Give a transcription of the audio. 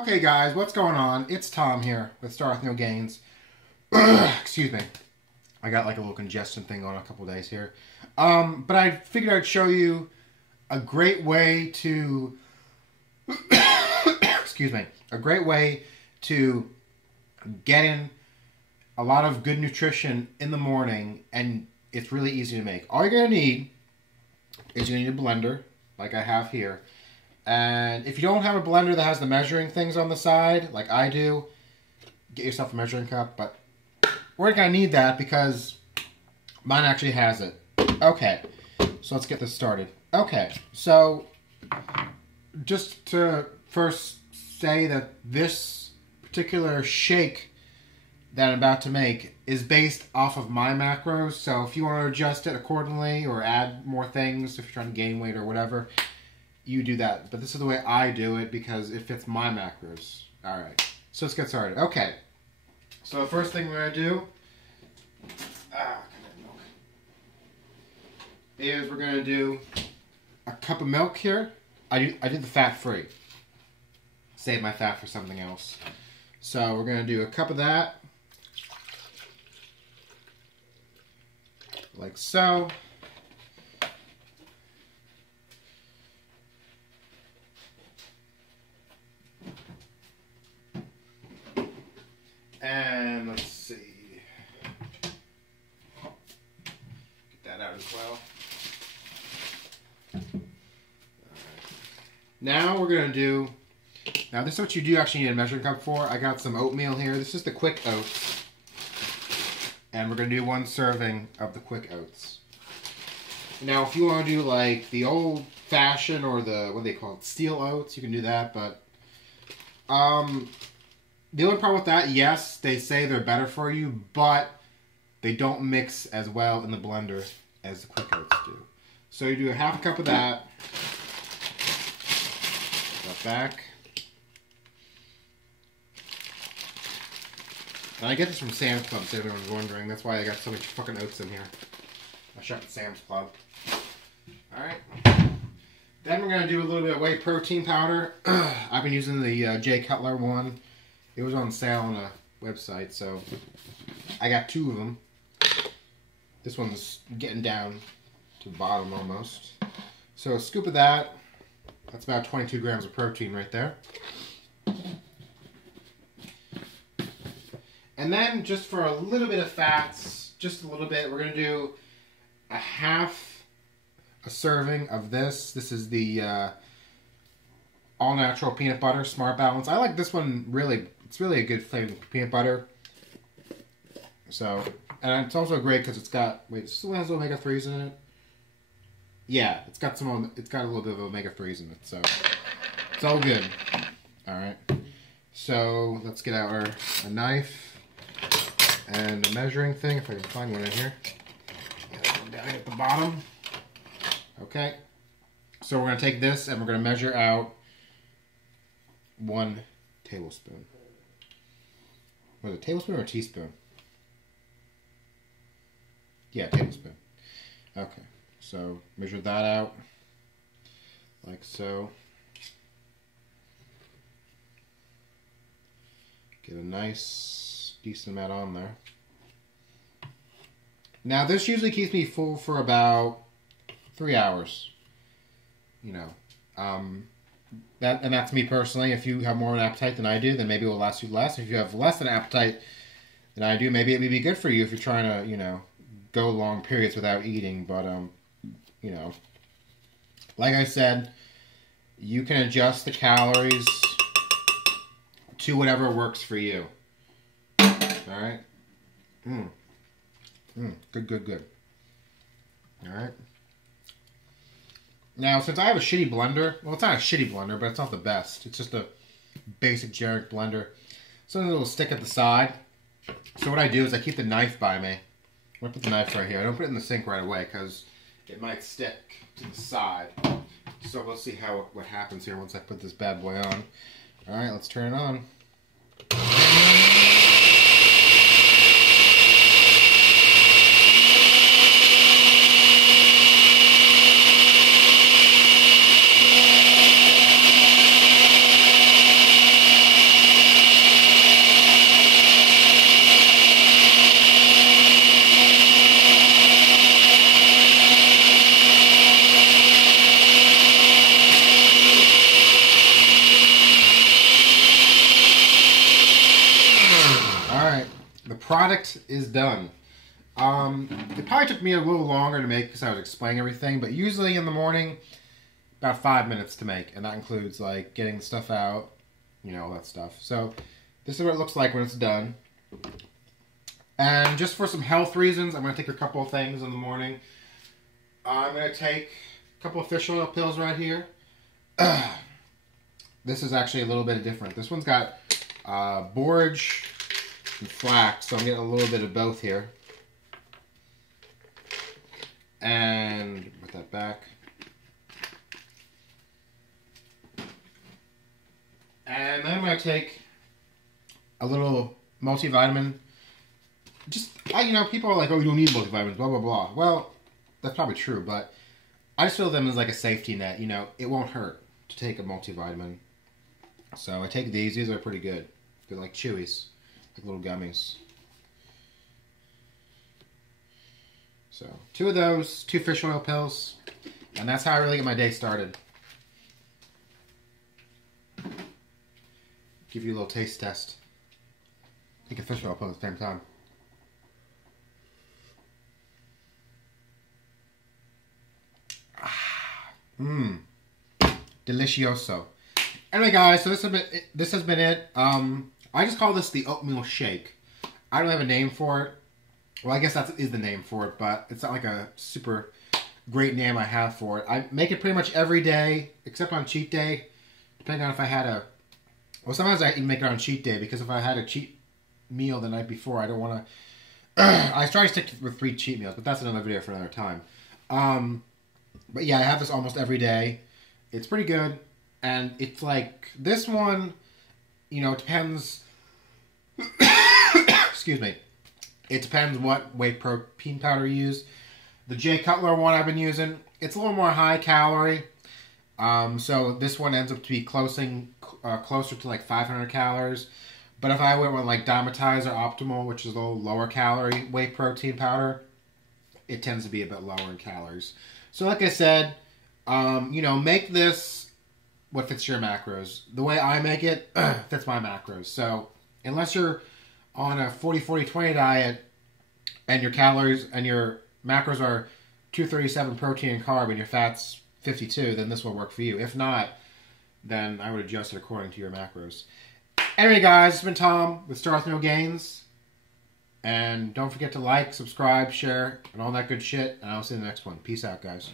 Okay, guys, what's going on? It's Tom here with Start With No Gains. Excuse me. I got like a little congestion thing on a couple days here. But I figured I'd show you a great way to... excuse me. A great way to get in a lot of good nutrition in the morning, and it's really easy to make. All you're going to need is you need a blender, like I have here. And if you don't have a blender that has the measuring things on the side, like I do, get yourself a measuring cup. But we're going to need that because mine actually has it. Okay, so let's get this started. Okay, so just to first say that this particular shake that I'm about to make is based off of my macros. So if you want to adjust it accordingly or add more things, if you're trying to gain weight or whatever, you do that. But this is the way I do it because it fits my macros. Alright, so let's get started. Okay, so the first thing we're going to do is we're going to do a cup of milk here. I did the fat free. Save my fat for something else. So we're going to do a cup of that. Like so. And let's see. Get that out as well. Now we're going to do... Now this is what you do actually need a measuring cup for. I got some oatmeal here. This is the Quick Oats. And we're going to do 1 serving of the Quick Oats. Now if you want to do like the old fashioned or the, what do they call it, steel oats, you can do that. But the only problem with that, yes, they say they're better for you, but they don't mix as well in the blender as the Quick Oats do. So you do a half a cup of that. Put that back. And I get this from Sam's Club, so everyone's wondering. That's why I got so much fucking oats in here. I shop at Sam's Club. Alright. Then we're going to do a little bit of whey protein powder. I've been using the Jay Cutler one. It was on sale on a website, so I got 2 of them. This one's getting down to the bottom almost. So a scoop of that. That's about 22 grams of protein right there. And then just for a little bit of fats, just a little bit, we're going to do a half a serving of this. This is the all-natural peanut butter, Smart Balance. I like this one really. It's really a good flavor peanut butter. So, and it's also great because it's got, wait, it still has omega-3s in it? Yeah, it's got a little bit of omega-3s in it, so it's all good. Alright, so let's get out a knife and a measuring thing, if I can find one in here. Get one down at the bottom. Okay, so we're going to take this and we're going to measure out 1 tablespoon. Was it a tablespoon or a teaspoon? Yeah, tablespoon. Okay, so measure that out like so. Get a nice, decent amount on there. Now, this usually keeps me full for about 3 hours. You know, that's me personally. If you have more of an appetite than I do, then maybe it will last you less. If you have less of an appetite than I do, maybe it would be good for you if you're trying to, you know, go long periods without eating. But, you know, like I said, you can adjust the calories to whatever works for you. Alright? Good, good, good. Alright. Now, since I have a shitty blender, well, it's not a shitty blender, but it's not the best. It's just a basic generic blender. So there's a little stick at the side. So what I do is I keep the knife by me. I'm going to put the knife right here. I don't put it in the sink right away because it might stick to the side. So we'll see what happens here once I put this bad boy on. Alright, let's turn it on. the product is done. It probably took me a little longer to make because I was explaining everything, but usually in the morning, about 5 minutes to make, and that includes like getting the stuff out, you know, all that stuff. So this is what it looks like when it's done. And just for some health reasons, I'm going to take a couple of things in the morning. I'm going to take a couple of fish oil pills right here. This is actually a little bit different. This one's got borage and flax, so I'm getting a little bit of both here. And put that back. And then I'm going to take a little multivitamin. Just, you know, people are like, oh, you don't need multivitamins, blah, blah, blah. Well, that's probably true, but I just feel them as like a safety net. You know, it won't hurt to take a multivitamin. So I take these. These are pretty good. They're like chewies, like little gummies. So 2 of those, 2 fish oil pills, and that's how I really get my day started. Give you a little taste test. Take a fish oil pill at the same time. Delicioso. Anyway, guys, so this has been it. I just call this the oatmeal shake. I don't have a name for it. Well, I guess that is the name for it, but it's not like a super great name I have for it. I make it pretty much every day, except on cheat day, depending on if I had a... Well, sometimes I even make it on cheat day, because if I had a cheat meal the night before, I don't want to... I try to stick with 3 cheat meals, but that's another video for another time. But yeah, I have this almost every day. It's pretty good. And it's like, this one, you know, it depends... Excuse me. It depends what whey protein powder you use. The Jay Cutler one I've been using, it's a little more high calorie. So this one ends up to be closer to like 500 calories. But if I went with like Dymatize or Optimal, which is a little lower calorie whey protein powder, it tends to be a bit lower in calories. So like I said, you know, make this what fits your macros. The way I make it fits my macros. So unless you're on a 40-40-20 diet and your calories and your macros are 237 protein and carb and your fat's 52, then this will work for you. If not, then I would adjust it according to your macros. Anyway, guys, it's been Tom with Start With No Gains. And don't forget to like, subscribe, share, and all that good shit. And I'll see you in the next one. Peace out, guys.